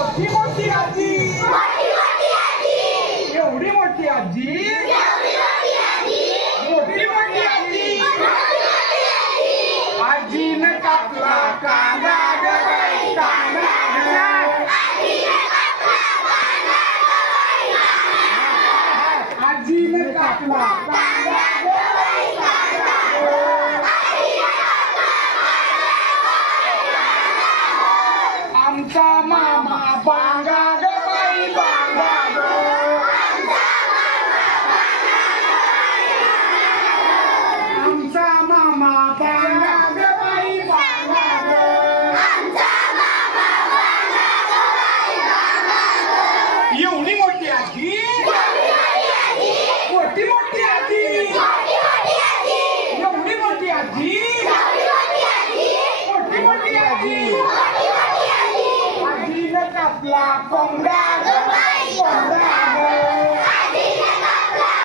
मोठी मोठी आजी एवढी मोठी आजी मोठी मोठी आजी आजीनं कापला कांदा ग बाई कांदा आजीनं कापला कांदा ग बाई कांदा आमचा मामा बांगा ग बाई बांगा ग आमचा मामा बांगा ग बाई बांगा ग एवढी मोठी आजी मोठी मोठी आजी एवढी मोठी आजी मोठी मोठी आजी आजीनं कापला कोंबडा ग